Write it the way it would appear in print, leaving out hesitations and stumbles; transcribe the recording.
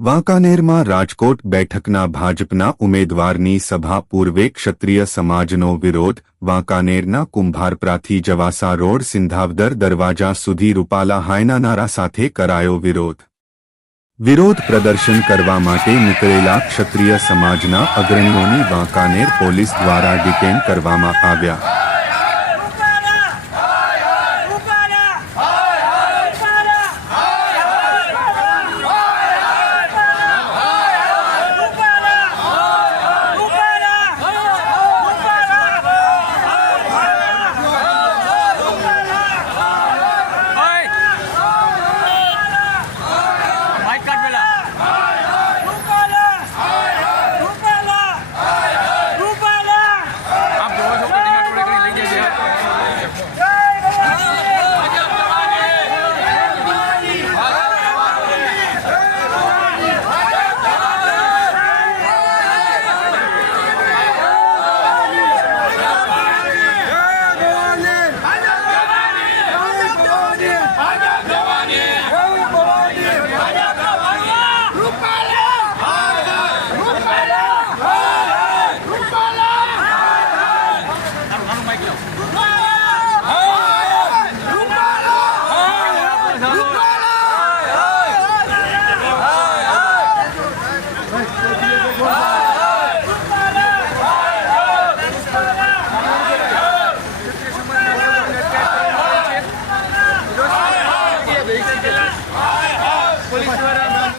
વાંકાનેરમાં રાજકોટ બેઠકના ભાજપના ઉમેદવારની સભા પૂર્વે ક્ષત્રિય સમાજનો વિરોધ. વાંકાનેરના કુંભારપરાથી જવાસા રોડ સિંધાવદર દરવાજા સુધી રૂપાલા હાયના નારા સાથે કરાયો વિરોધ. વિરોધ પ્રદર્શન કરવા માટે નીકળેલા ક્ષત્રિય સમાજના અગ્રણીઓની વાંકાનેર પોલીસ દ્વારા ડિટેન કરવામાં આવ્યા.